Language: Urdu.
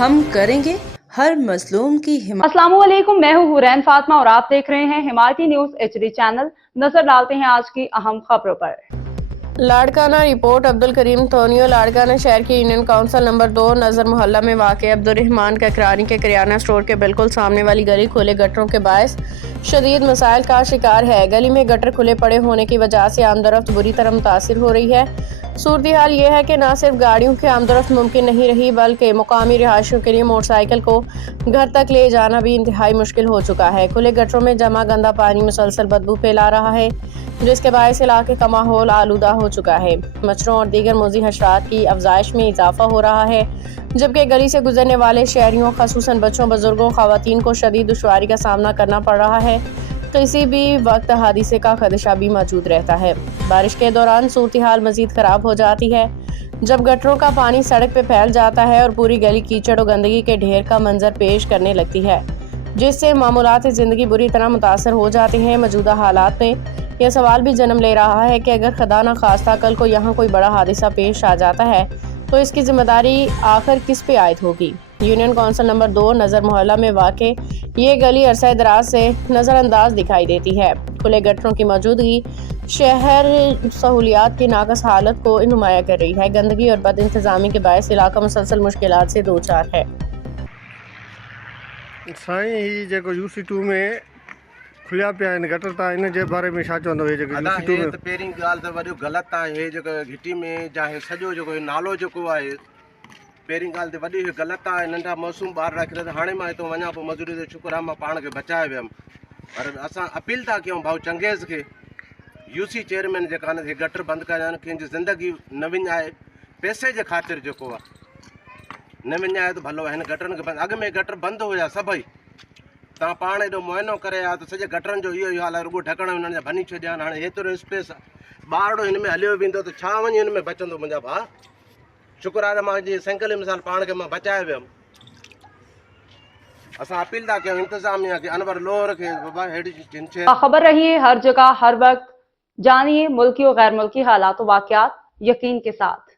ہم کریں گے ہر مظلوم کی حمایت۔ السلام علیکم، میں ہوں حورین فاطمہ اور آپ دیکھ رہے ہیں حمایتی نیوز HD چینل۔ نظر ڈالتے ہیں آج کی اہم خبروں پر۔ لاڑکانہ رپورٹ۔ عبدالکریم تونیو لاڑکانہ شہر کی یونین کونسل نمبر 2 نظر محلہ میں واقع عبدالرحمان ککرانی کے کریانہ سٹور کے بالکل سامنے والی گلی کھلے گٹروں کے باعث شدید مسائل کا شکار ہے۔ گلی میں گٹر کھلے پڑے ہونے کی وجہ سے آمدورفت بری طرح متاثر ہو رہی ہے۔ صورتحال یہ ہے کہ نہ صرف گاڑیوں کی آمدورفت ممکن نہیں رہی بلکہ مقامی رہائشیوں کے لیے موٹر سائیکل کو گھر تک لے جانا بھی انتہائی مشکل ہو چکا ہے۔ کھلے گٹروں میں جمع گندا پانی مسلسل بدبو پھیلا رہا ہے، جس کے باعث علاقے کا ماحول آلودہ ہو چکا ہے۔ مچھروں اور دیگر موذی حشرات کی افزائش میں اضافہ ہو رہا ہے، جبکہ گلی سے گزرنے والے شہریوں خصوصاً بچوں، بزرگوں، خواتین کو شدید دشواری کا سامنا کرنا پڑ رہا ہے۔ کسی بھی وقت حادثے کا خدشہ بھی موجود رہتا ہے۔ بارش کے دوران صورتحال مزید خراب ہو جاتی ہے جب گٹروں کا پانی سڑک پہ پھیل جاتا ہے اور پوری گلی کیچڑ و گندگی کے ڈھیر کا منظر پیش کرنے لگتی ہے، جس سے معمولات زندگی بری طرح متاثر ہو جاتے ہیں۔ موجودہ حالات میں یہ سوال بھی جنم لے رہا ہے کہ اگر خدا نخواستہ کل کو یہاں کوئی بڑا حادثہ پیش آ جاتا ہے تو اس کی ذمہ داری آخر کس پہ عائد ہوگی؟ یونین کونسل نمبر 2 نظر محلہ میں واقع یہ گلی عرصہ دراز سے نظر انداز دکھائی دیتی ہے۔ کھلے گٹروں کی موجودگی شہر سہولیات کی ناقص حالت کو نمایاں کر رہی ہے۔ گندگی اور بد انتظامی کے باعث علاقہ مسلسل مشکلات سے دوچار ہے۔ سائیں ہی جو UC2 میں کھلیا پیا گٹر تا ان کے بارے میں چاہتے UC2 میں پہریں گال تو وڈو غلط ہے گھٹی میں چاہے سجو جو نالو جو ہے پہریں گال تو وڈی غلط ہے۔ ننڈا معصوم بار رکھ رہے ہاں میں تو وجہ پہ مزوری تو شکر ہے میں پان کے بچائے ویم، پر اصا اپیل تھا کیوں بھاؤ چنگیز کے UC چیئرمین جو گٹر بند کران کھین زندگی نہ ونجائے پیسے کے خاطر جو نہ ونجائے تو بھلو ان گٹرن کے بند اگ میں گٹر بند ہوا سبھی تا پان ایڈو معائنو کرے تو سجے گٹرن جو یہ حال ہے رگو ڈھکن ان بنی چھڈیا ہاں ایترو اسپیس باڑو ان میں ہلیو ویندو تو چھا ونج ان میں بچندو منجا بھا شکر ہے ماں جی سینکل مثال پان کے میں بچائے ویم۔ اسا اپیل تھا کہ انتظامیہ کے انور لوہر کے بابا ہیڈی چنچے خبر رہیے ہر جگہ ہر وقت، جانیے ملکی و غیر ملکی حالات و واقعات یقین کے ساتھ۔